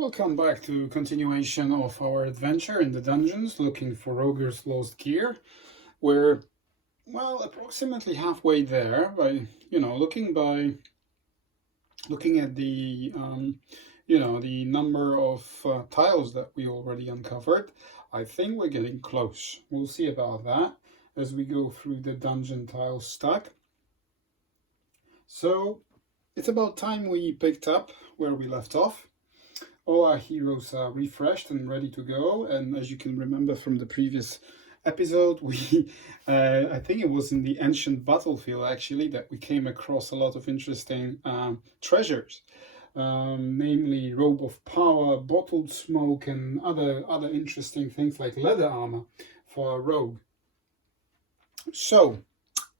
Welcome back to continuation of our adventure in the dungeons, looking for Roger's lost gear. We're, well, approximately halfway there by, looking at the, the number of tiles that we already uncovered. I think we're getting close. We'll see about that as we go through the dungeon tile stack. So it's about time we picked up where we left off. All our heroes are refreshed and ready to go, and as you can remember from the previous episode, we I think it was in the ancient battlefield actually that we came across a lot of interesting treasures, namely robe of power, bottled smoke, and other interesting things like leather armor for our rogue. So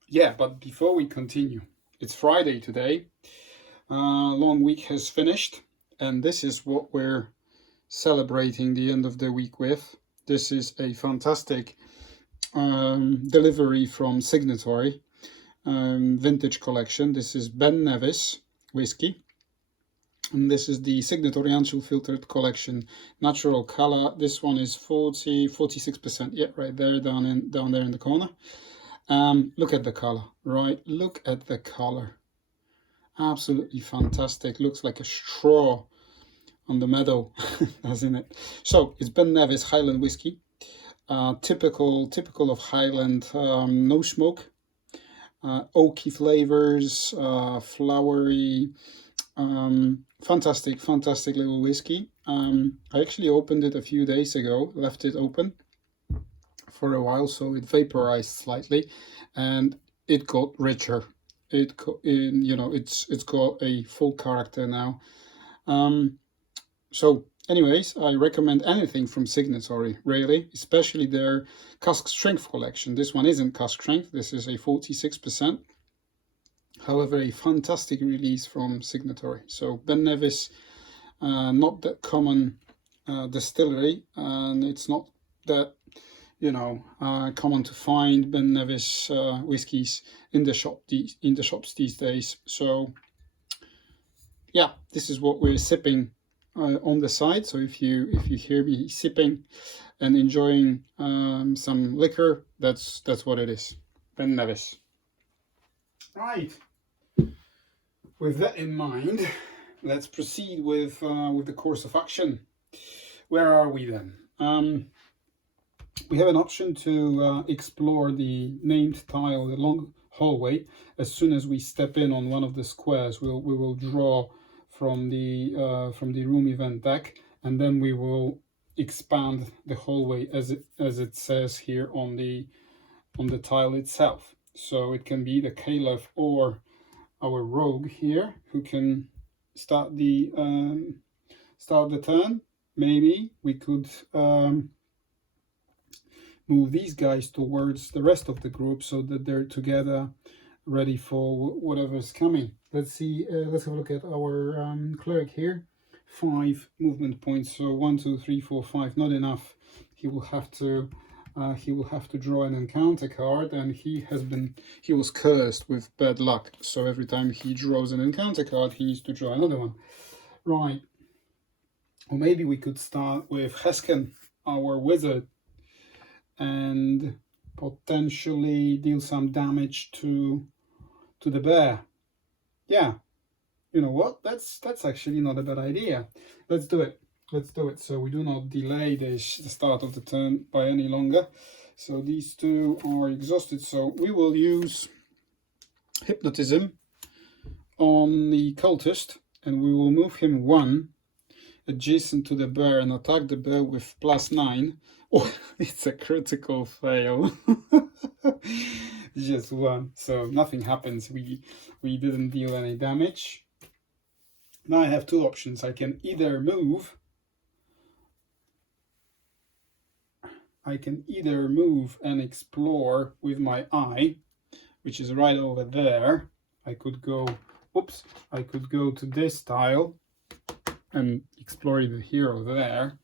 yeah, but before we continue, it's Friday today. Long week has finished. And this is what we're celebrating the end of the week with. This is a fantastic delivery from Signatory vintage collection. This is Ben Nevis whiskey. And this is the Signatory Unfiltered collection, natural color. This one is 46%. Yeah, right there, down there in the corner. Look at the color, right? Look at the color. Absolutely fantastic. Looks like a straw on the meadow, doesn't it? So it's Ben Nevis Highland whiskey, typical of Highland. No smoke, oaky flavors, flowery, fantastic little whiskey. I actually opened it a few days ago, left it open for a while, so it vaporized slightly, and it got richer. It's got a full character now. So anyways, I recommend anything from Signatory, really, especially their cask strength collection. This one isn't cask strength, this is a 46%. However, a fantastic release from Signatory. So Ben Nevis, not that common distillery, and it's not that common to find Ben Nevis whiskies in the shops these days. So yeah, this is what we're sipping on the side. So if you hear me sipping and enjoying some liquor, that's what it is. Ben Nevis. Right. With that in mind, let's proceed with the course of action. Where are we then? We have an option to explore the named tile, the long hallway. As soon as we step in on one of the squares, we will draw from the room event deck, and then we will expand the hallway as it says here on the tile itself. So it can be the caliph or our rogue here who can start the turn. Maybe we could move these guys towards the rest of the group so that they're together, ready for whatever's coming. Let's see. Let's have a look at our cleric here. 5 movement points. So 1, 2, 3, 4, 5. Not enough. He will have to draw an encounter card, and he was cursed with bad luck. So every time he draws an encounter card, he needs to draw another one. Right. Or maybe we could start with Hesken, our wizard, and potentially deal some damage to the bear. Yeah, you know what? That's actually not a bad idea. Let's do it. So we do not delay the start of the turn by any longer. So these two are exhausted. So we will use hypnotism on the cultist, and we will move him 1 adjacent to the bear and attack the bear with +9. Oh, it's a critical fail. Just 1, so nothing happens. We didn't deal any damage. Now I have 2 options. I can either move and explore with my eye, which is right over there. I could go to this tile and explore it here or there.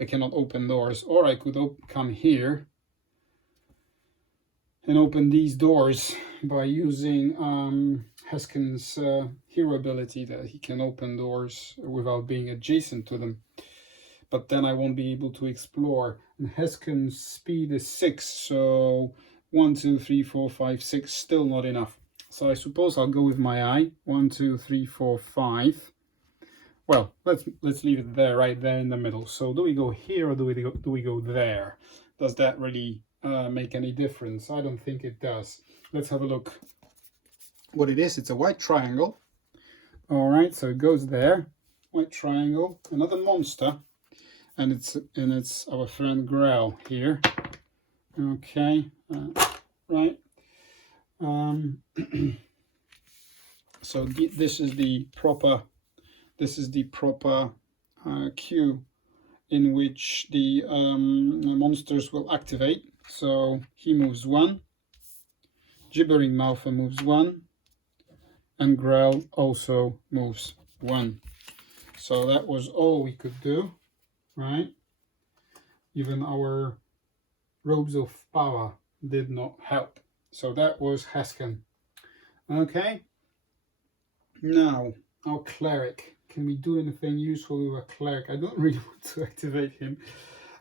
I cannot open doors. Or I could come here and open these doors by using Heskin's hero ability, that he can open doors without being adjacent to them. But then I won't be able to explore. And Heskin's speed is 6, so 1, 2, 3, 4, 5, 6, still not enough. So I suppose I'll go with my eye. 1, 2, 3, 4, 5. Well, let's leave it there, right there in the middle. So do we go here or do we go there? Does that really make any difference? I don't think it does. Let's have a look what it is. It's a white triangle. All right, so it goes there. White triangle, another monster, and it's our friend Grell here. Okay, right. So this is the proper queue in which the monsters will activate. So he moves 1, Gibbering Mouther moves 1, and Grell also moves 1. So that was all we could do, right? Even our Robes of Power did not help. So that was Heskin. Okay. Now, our Cleric. Can we do anything useful with a Cleric? I don't really want to activate him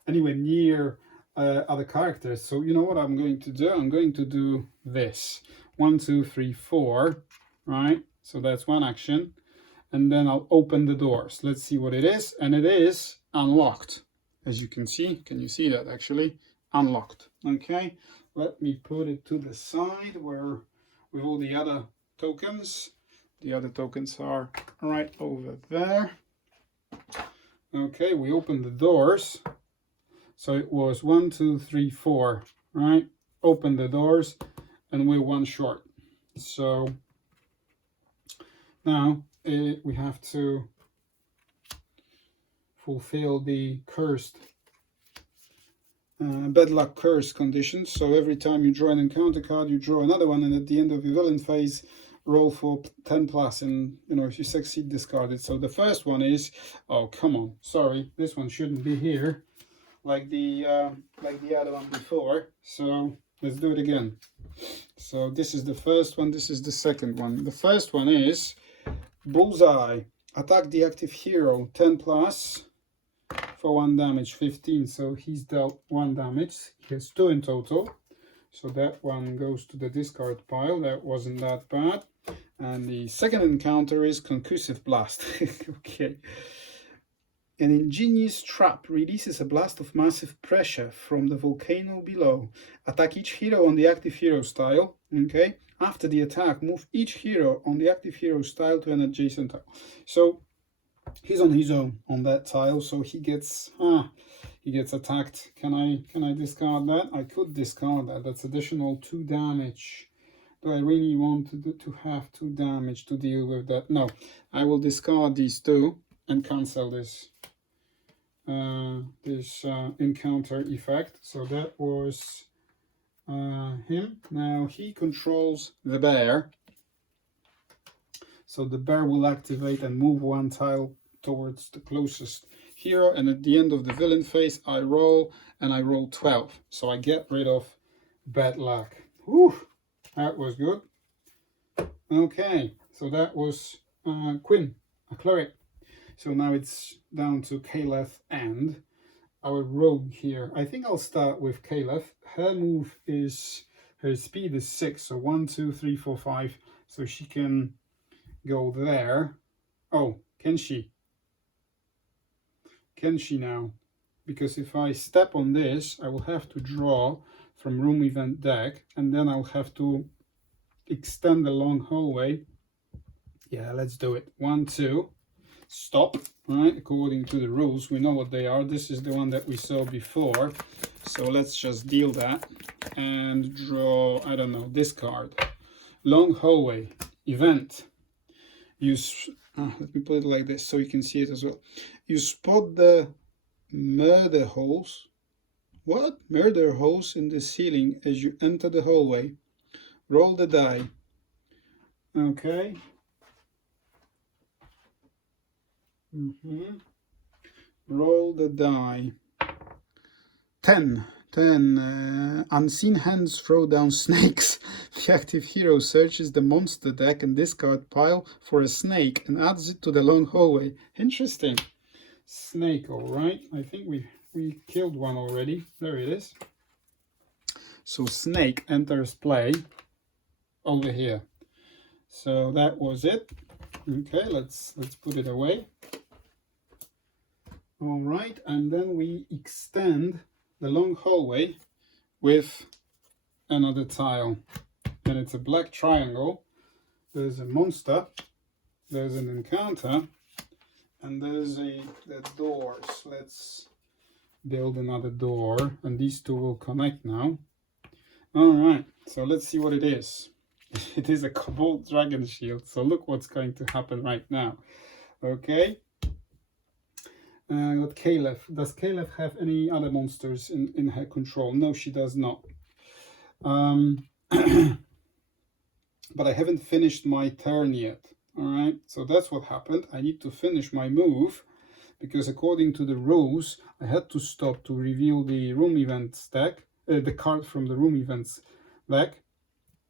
anywhere near other characters. So you know what I'm going to do? I'm going to do this. 1, 2, 3, 4. Right? So that's one action. And then I'll open the doors. Let's see what it is. And it is unlocked. As you can see. Can you see that actually? Unlocked. Okay. Let me put it to the side where with all the other tokens. The other tokens are right over there. Okay, we open the doors. So it was 1, 2, 3, 4. Right? Open the doors and we're 1 short. So now we have to fulfill the cursed bad luck curse conditions. So every time you draw an encounter card, you draw another one, and at the end of your villain phase, roll for 10 plus, and if you succeed, discard it. So the first one is, oh come on, sorry, this one shouldn't be here, like the other one before. So let's do it again. So this is the first one, this is the second one. The first one is Bullseye. Attack the active hero 10 plus for 1 damage, 15. So he's dealt 1 damage. He has 2 in total. So that one goes to the discard pile. That wasn't that bad. And the second encounter is Concussive Blast. Okay. An ingenious trap releases a blast of massive pressure from the volcano below. Attack each hero on the active hero's tile. Okay. After the attack, move each hero on the active hero's tile to an adjacent tile. So he's on his own on that tile, so he gets attacked. Can I discard that? I could discard that. That's additional 2 damage. Do I really want to have 2 damage to deal with that? No, I will discard these 2 and cancel this encounter effect. So that was him. Now he controls the bear. So the bear will activate and move 1 tile towards the closest hero. And at the end of the villain phase, I roll, and I roll 12. So I get rid of bad luck. Whew, that was good. Okay, so that was Quinn, a cleric. So now it's down to Caleb and our rogue here. I think I'll start with Caleb. Her speed is 6. So 1, 2, 3, 4, 5. So she can go there. Oh, can she? Can she now? Because if I step on this, I will have to draw from room event deck, and then I'll have to extend the long hallway. Yeah, let's do it. 1, 2, stop. Right, according to the rules, we know what they are. This is the one that we saw before. So let's just deal that and draw, I don't know, this card. Long hallway, event. Let me put it like this so you can see it as well. You spot the murder holes. What? Murder holes in the ceiling as you enter the hallway. Roll the die. Okay. Roll the die. 10. 10. Unseen hands throw down snakes. The active hero searches the monster deck and discard pile for a snake and adds it to the long hallway. Interesting. Snake, all right. I think we killed one already. There it is. So snake enters play over here. So that was it. Okay, let's put it away. All right, and then we extend the long hallway with another tile, and it's a black triangle. There's a monster, there's an encounter, and there's the doors. Let's build another door, and these two will connect now. All right, so let's see what it is. It is a Kobold Dragon Shield, so look what's going to happen right now. Okay. Got Caleb. Does Caleb have any other monsters in her control? No, she does not. But I haven't finished my turn yet. All right, so that's what happened. I need to finish my move because according to the rules, I had to stop to reveal the room events deck, the card from the room events deck.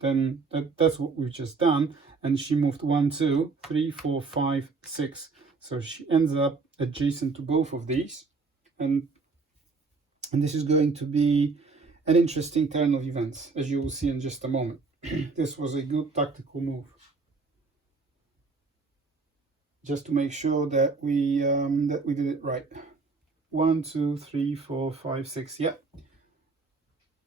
Then that's what we've just done. And she moved 1, 2, 3, 4, 5, 6. So she ends up adjacent to both of these. And this is going to be an interesting turn of events, as you will see in just a moment. This was a good tactical move. Just to make sure that we did it right. 1, 2, 3, 4, 5, 6. Yeah,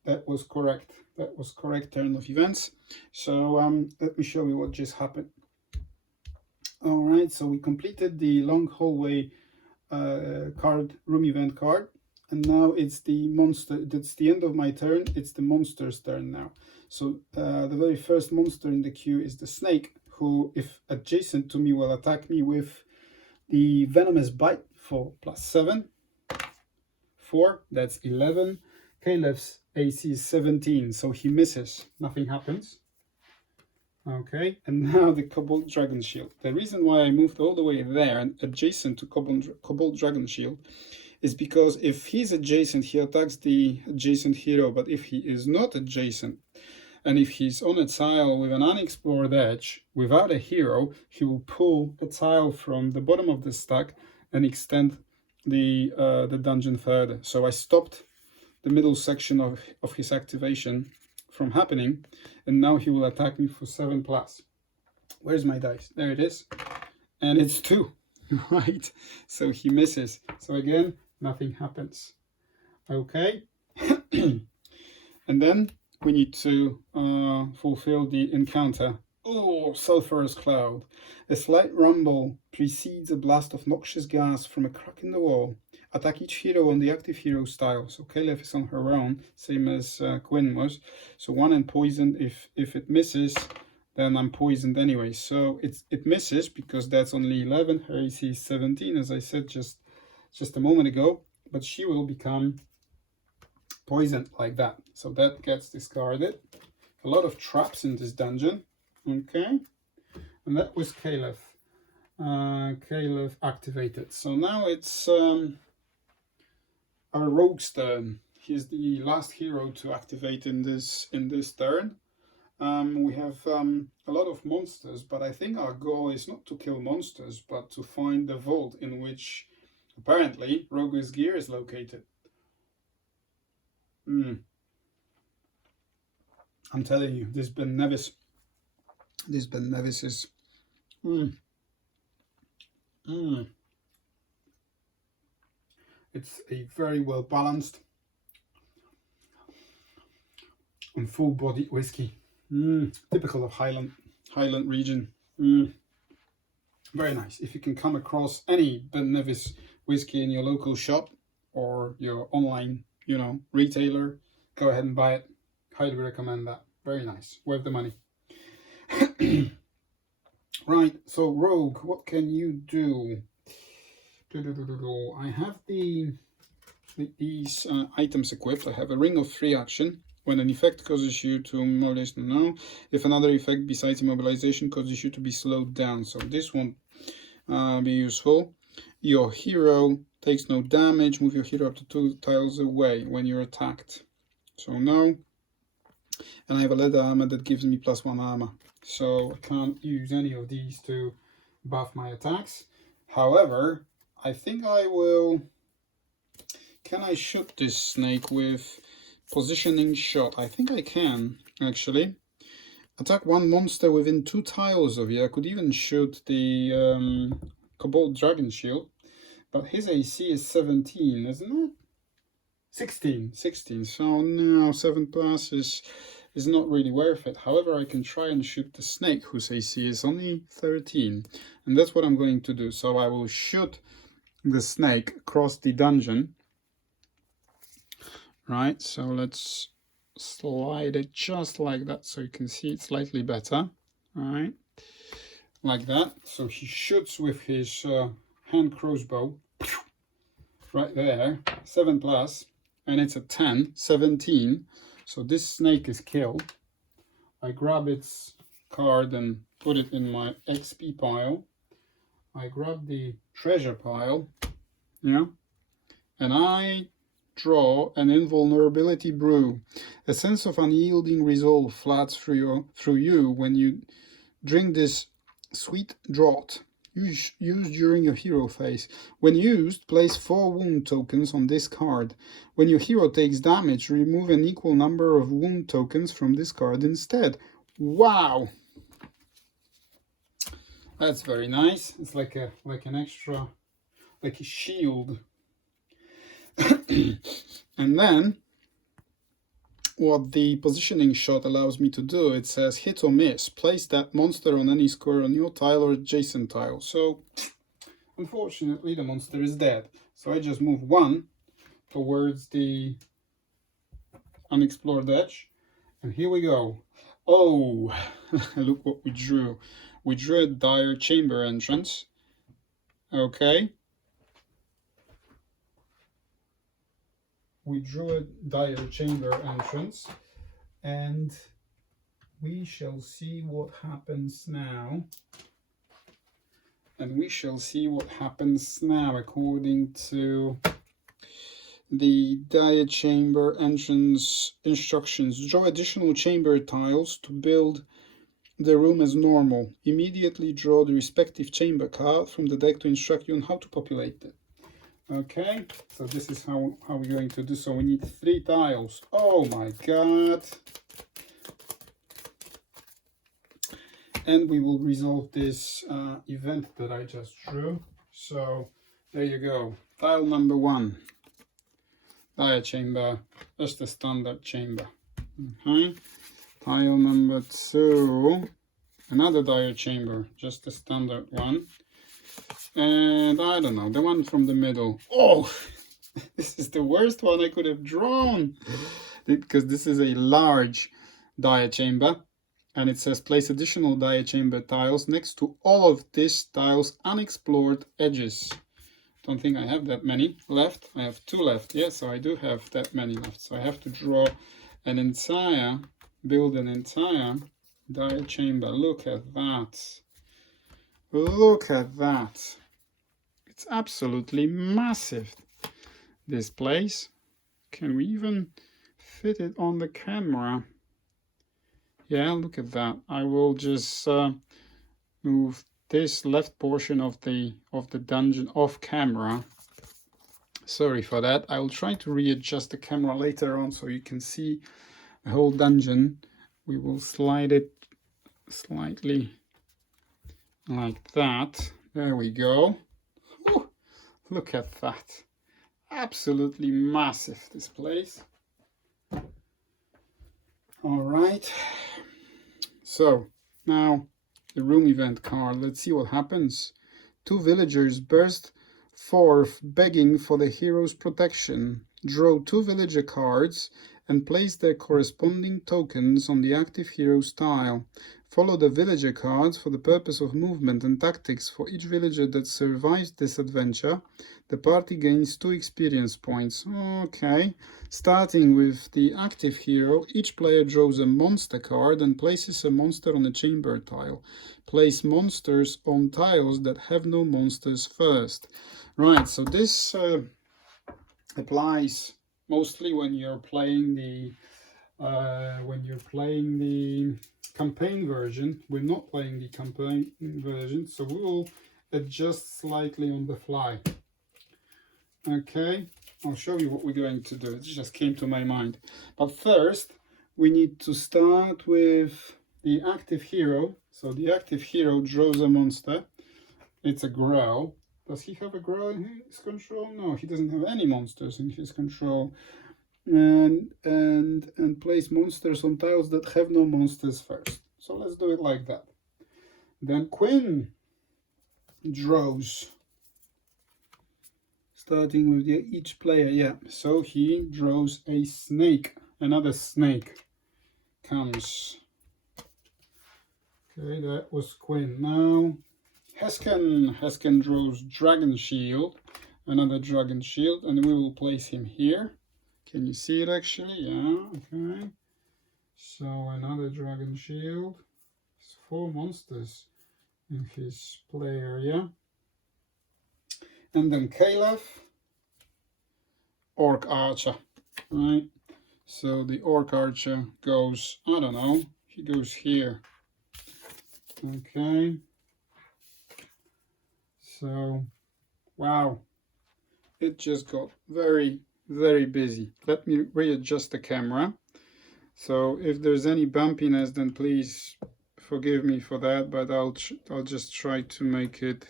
that was correct. That was correct turn of events. So let me show you what just happened. All right, so we completed the long hallway card, room event card, and now it's the monster. That's the end of my turn. It's the monster's turn now. So the very first monster in the queue is the snake, who, if adjacent to me, will attack me with the venomous bite for +7. 4, that's 11. Caleb's AC is 17, so he misses. Nothing happens. Okay, and now the Kobold Dragon Shield. The reason why I moved all the way there and adjacent to Kobold Dragon Shield is because if he's adjacent, he attacks the adjacent hero, but if he is not adjacent, and if he's on a tile with an unexplored edge without a hero, he will pull a tile from the bottom of the stack and extend the dungeon further. So I stopped the middle section of his activation from happening, and now he will attack me for 7+. Where's my dice? There it is, and it's 2. Right, so he misses. So again, nothing happens. Okay. And then we need to fulfill the encounter. Oh, sulphurous cloud. A slight rumble precedes a blast of noxious gas from a crack in the wall. Attack each hero on the active hero style. So Caleb is on her own, same as Quinn was. So 1 and poisoned. If it misses, then I'm poisoned anyway. So it misses because that's only 11. Her AC is 17, as I said just a moment ago. But she will become poisoned like that. So that gets discarded. A lot of traps in this dungeon. Okay, and that was Caleb. Caleb activated. So now it's our rogue's turn. He's the last hero to activate in this turn. We have a lot of monsters, but I think our goal is not to kill monsters, but to find the vault in which apparently Rogue's gear is located. I'm telling you, this Ben Nevis is it's a very well balanced and full bodied whiskey. Typical of Highland region. Very nice. If you can come across any Ben Nevis whiskey in your local shop or your online, retailer, go ahead and buy it. Highly recommend that. Very nice. Worth the money. Right, so Rogue, what can you do? I have these items equipped. I have a Ring of Free Action. When an effect causes you to immobilize, if another effect besides immobilization causes you to be slowed down, so this won't be useful. Your hero takes no damage. Move your hero up to 2 tiles away when you're attacked. so no. And I have a leather armor that gives me +1 armor, so I can't use any of these to buff my attacks. However, I think I will... Can I shoot this snake with positioning shot? I think I can, actually. Attack one monster within 2 tiles of you. I could even shoot the Cobalt Dragon Shield, but his AC is 17, isn't it? 16, so no, 7+ is not really worth it. However, I can try and shoot the snake, whose AC is only 13, and that's what I'm going to do. So I will shoot the snake across the dungeon. Right, so let's slide it just like that so you can see it slightly better. Right, like that. So he shoots with his hand crossbow right there, 7+, and it's a 10, 17. So this snake is killed. I grab its card and put it in my XP pile. I grab the treasure pile, yeah, and I draw an invulnerability brew. A sense of unyielding resolve floods through you when you drink this sweet draught. Used during your hero phase. When used, place 4 wound tokens on this card. When your hero takes damage, remove an equal number of wound tokens from this card instead. Wow! That's very nice. It's like an extra, like a shield. And then what the positioning shot allows me to do, it says hit or miss. Place that monster on any square on your tile or adjacent tile. So unfortunately the monster is dead. So I just move 1 towards the unexplored edge. And here we go. Oh, look what we drew. We drew a dire chamber entrance. Okay. We drew a dire chamber entrance, and we shall see what happens now. And we shall see what happens now according to the dire chamber entrance instructions. Draw additional chamber tiles to build the room as normal. Immediately draw the respective chamber card from the deck to instruct you on how to populate it. Okay, so this is how we're going to do. So we need 3 tiles. Oh my god. And we will resolve this event that I just drew. So there you go. Tile number 1. Dire chamber, just a standard chamber. Okay. Tile number 2. Another dire chamber, just a standard one. And I don't know, the one from the middle. Oh, this is the worst one I could have drawn, because this is a large dire chamber, and it says place additional dire chamber tiles next to all of this tile's unexplored edges. Don't think I have that many left. I have 2 left. Yes, so I do have that many left. So I have to draw an entire, build an entire dire chamber. Look at that. Look at that. It's absolutely massive, this place. Can we even fit it on the camera? Yeah, look at that. I will just move this left portion of the dungeon off camera. Sorry for that. I will try to readjust the camera later on so you can see the whole dungeon. We will slide it slightly like that. There we go. Ooh, look at that. Absolutely massive, this place. All right. So now the room event card. Let's see what happens. 2 villagers burst forth begging for the hero's protection. Draw 2 villager cards and place their corresponding tokens on the active hero's tile. Follow the villager cards for the purpose of movement and tactics. For each villager that survives this adventure, the party gains 2 experience points. Okay. Starting with the active hero, each player draws a monster card and places a monster on a chamber tile. Place monsters on tiles that have no monsters first. Right, so this applies mostly when you're playing when you're playing the campaign version. We're not playing the campaign version, so we will adjust slightly on the fly. Okay, I'll show you what we're going to do. It just came to my mind. But first, we need to start with the active hero. So the active hero draws a monster. It's a Growl. Does he have a Growl in his control? No, he doesn't have any monsters in his control. And place monsters on tiles that have no monsters first. So let's do it like that. Then Quinn draws, starting with each player. Yeah, so he draws a snake. Another snake comes. Okay, that was Quinn. Now Hesken draws Dragon Shield, another Dragon Shield, and we will place him here. Can you see it actually? Yeah, okay. So another Dragon Shield. It's 4 monsters in his play area. And then Caleb, Orc Archer, right? So the Orc Archer goes, I don't know, he goes here. Okay. So, wow, it just got very, very busy. Let me readjust the camera. So if there's any bumpiness, then please forgive me for that, but I'll just try to make it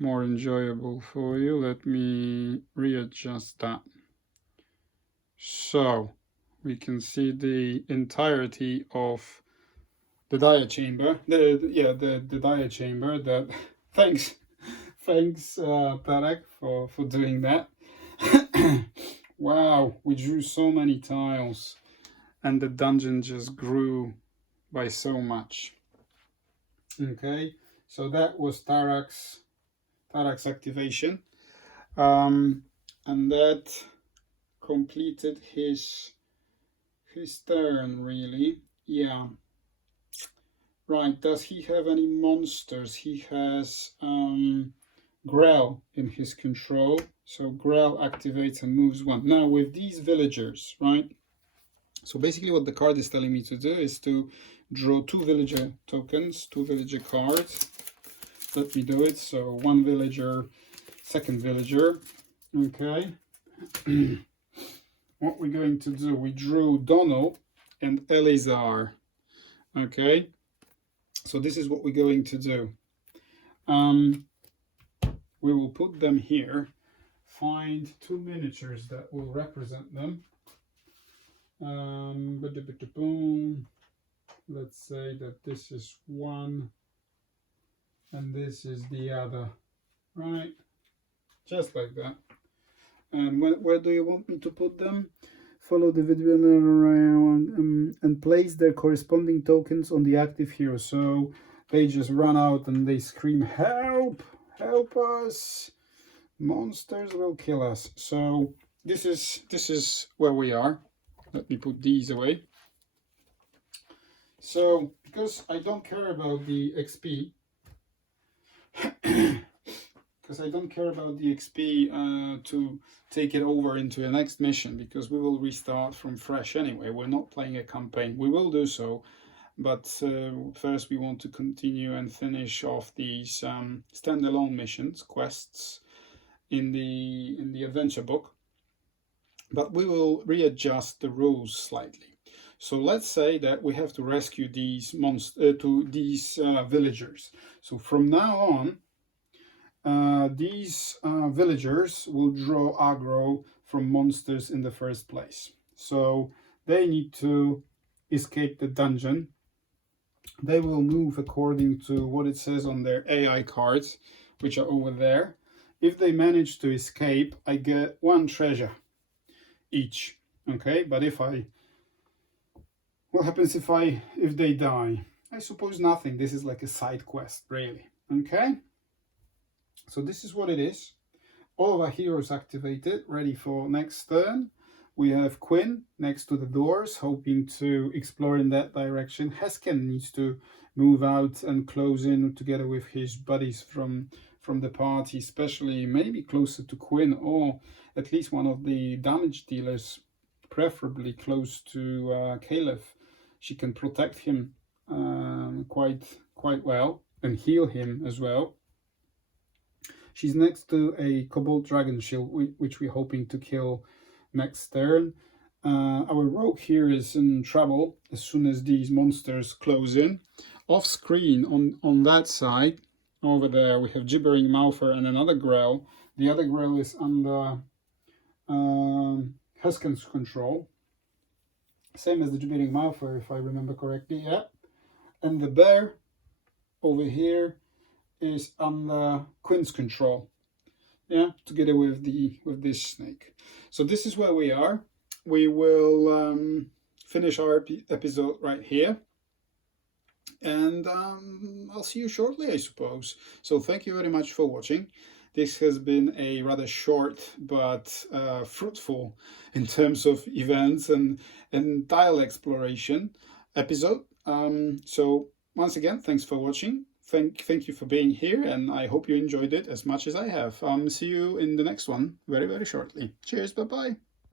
more enjoyable for you. Let me readjust that. So we can see the entirety of the dia chamber. The dia chamber. That thanks Tarek for doing that. Wow, we drew so many tiles, and the dungeon just grew by so much. Okay, so that was Tarak's activation, and that completed his turn, really. Yeah. Right, does he have any monsters? He has Grell in his control. So Grell activates and moves 1. Now with these villagers, right? So basically what the card is telling me to do is to draw 2 villager tokens, 2 villager cards. Let me do it. So 1 villager, 2nd villager. Okay. What we're going to do, we drew Donald and Elizar. Okay. So this is what we're going to do. We will put them here, find 2 miniatures that will represent them. Let's say that this is one and this is the other, right? Just like that. And where do you want me to put them? Follow the video around and place their corresponding tokens on the active hero. So they just run out and they scream, help, help us, monsters will kill us. So this is where we are. Let me put these away. So because I don't care about the XP, to take it over into the next mission, because we will restart from fresh anyway. We're not playing a campaign. We will do so, but first we want to continue and finish off these standalone missions, quests in the adventure book. But we will readjust the rules slightly. So let's say that we have to rescue these villagers. So from now on, these villagers will draw aggro from monsters in the first place. So they need to escape the dungeon. They will move according to what it says on their AI cards, which are over there. If they manage to escape, I get 1 treasure each. Okay, but what happens if they die? I suppose nothing. This is like a side quest, really. Okay. So this is what it is. All of our heroes activated, ready for next turn. We have Quinn next to the doors, hoping to explore in that direction. Hesken needs to move out and close in together with his buddies from the party, especially maybe closer to Quinn, or at least one of the damage dealers preferably close to Caliph. She can protect him quite well and heal him as well. She's next to a Cobalt Dragon Shield, which we're hoping to kill next turn. Our rogue here is in trouble as soon as these monsters close in. Off screen on that side, over there, we have Gibbering Mouther and another Grell. The other Grell is under Heskin's control. Same as the Gibbering Mouther, if I remember correctly, yeah. And the bear over here is under Quinn's control, yeah, together with this snake. So this is where we are. We will finish our episode right here, and I'll see you shortly, I suppose. So thank you very much for watching. This has been a rather short but fruitful in terms of events and tile exploration episode. So once again, thanks for watching. Thank you for being here, and I hope you enjoyed it as much as I have. See you in the next one very, very shortly. Cheers, bye-bye.